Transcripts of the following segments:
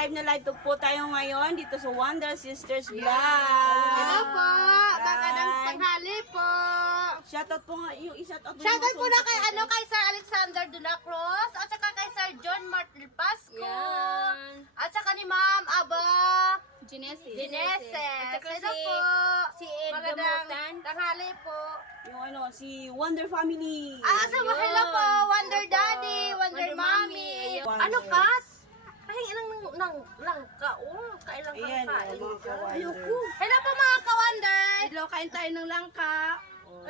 live na live po tayo ngayon dito sa Wonder Sisters Vlog. Hello po! Magandang tanghali po! Shoutout po nga, yung i-shoutout po. Shoutout po na kay Sir Alexander de la Cruz, at saka kay Sir John Martel Pasco, at saka ni Ma'am Aba Gineses. Hello po! Si Ed Magandang tanghali po. Yung si Wonder Family. Hello po! Wonder Daddy, Wonder Mommy. Ano Kat? Pahingi ng langka. Kailang Ayan, kain. mga ka-Wonder. Ayoko. Hello po mga ka-Wonder! Hello, kain tayo ng langka.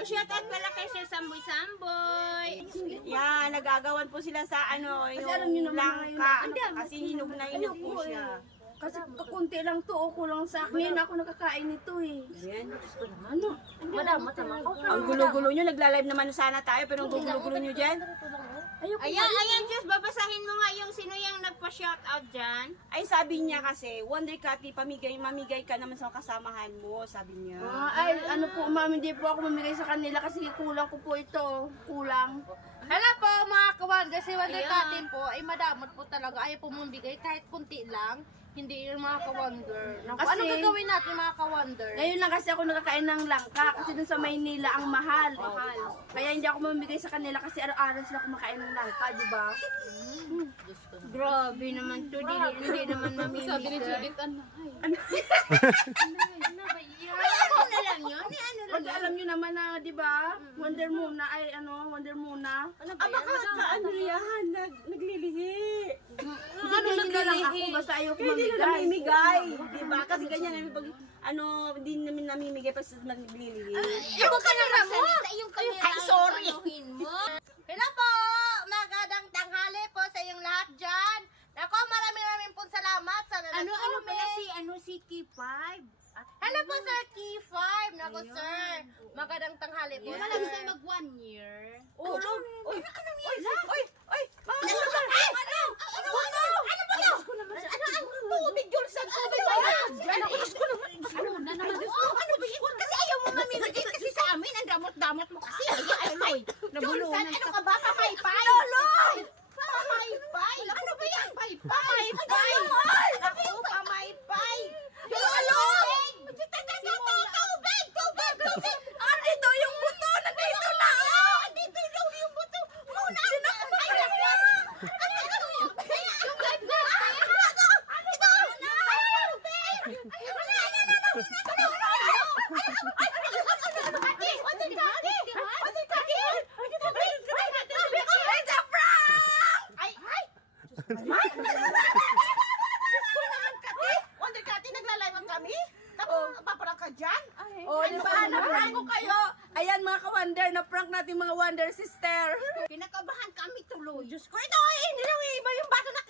Shoutout pala kay Sir Samboy. Yan, nagagawan po sila sa yung alam niyo naman langka. ngayon Kasi hinog na hinog po siya. Kasi kakunti lang to, kulang sa akin. Ngayon ako nakakain nito eh. Ayan. Ano? Madamot naman ko. Ang gulo-gulo nyo, nagla-live naman sana tayo, pero ang gulo-gulo nyo dyan. Ayoko. Ayan, Diyos, babasahin mo nga yung sino yung nagpa-shoutout dyan. Ay, sabi niya kasi, Wonder Cathy, mamigay ka naman sa kasamahan mo, sabi niya. Ay, ano po, ma'am, hindi po ako mamigay sa kanila kasi kulang ko po ito. Kulang. Hello po mga ka-Wonder. Si Wonder Katin po ay madamot po talaga. Ayaw po bumigay kahit kunti lang. Hindi yung mga ka-Wonder. Ano Kasi- gagawin natin mga ka-Wonder? Ngayon lang kasi ako nakakain ng langka kasi dun sa Maynila ang mahal. Kaya hindi ako mamigay sa kanila kasi araw-araw sila kumakain ng langka, di ba? Grabe naman to, hindi naman mamimigay. Sabi ni Judith, ano ba yan? ano na lang yun? Ano Pag alam nyo naman na, di ba? Wonder Muna ay Wonder Muna. Baka ano yan, naglilihi. Hindi nila lang ako basta ayaw ko Hindi na mamigay. namimigay, di ba? Kasi ganyan namin pag, hindi namin namimigay pag naglilihi. Huwag ka na magsalita yung kamera. Ay, sorry. Mo. Hello po! Magandang tanghali po sa inyong lahat dyan. Nako, maraming pong salamat sa Ano pala si K5? Hello po Sir Key5. Nako sir, magandang tanghali po. Wala lang tayo mag 1 year. Tulog! Uy! Uy! Uy! Mga tubig, Jules! Ang tubig ba yan? Ano na naman? Ano ba yun? Kasi ayaw mo mamimigay kasi sa amin. Ang damot-damot mo kasi. Ay, nabulunan Ano ka. ka ba? Pamaypay! Pamaypay! Ano ba yan? Pamaypay! Ako, pamaypay! Tubig! Tubig! Dito yung buto! Nandito na! Dito daw yung buto! Muna! Ay, yung live na! Wonder Cathy, naglalaiwan kami? Tapos, paparang ka dyan? Oh, di ba? Na-prank ko kayo! Ayan mga ka-Wonder, na-prank natin mga Wonder Sister. Kinakabahan kami tuloy. Diyos ko, ito! Hindi lang iba yung baso na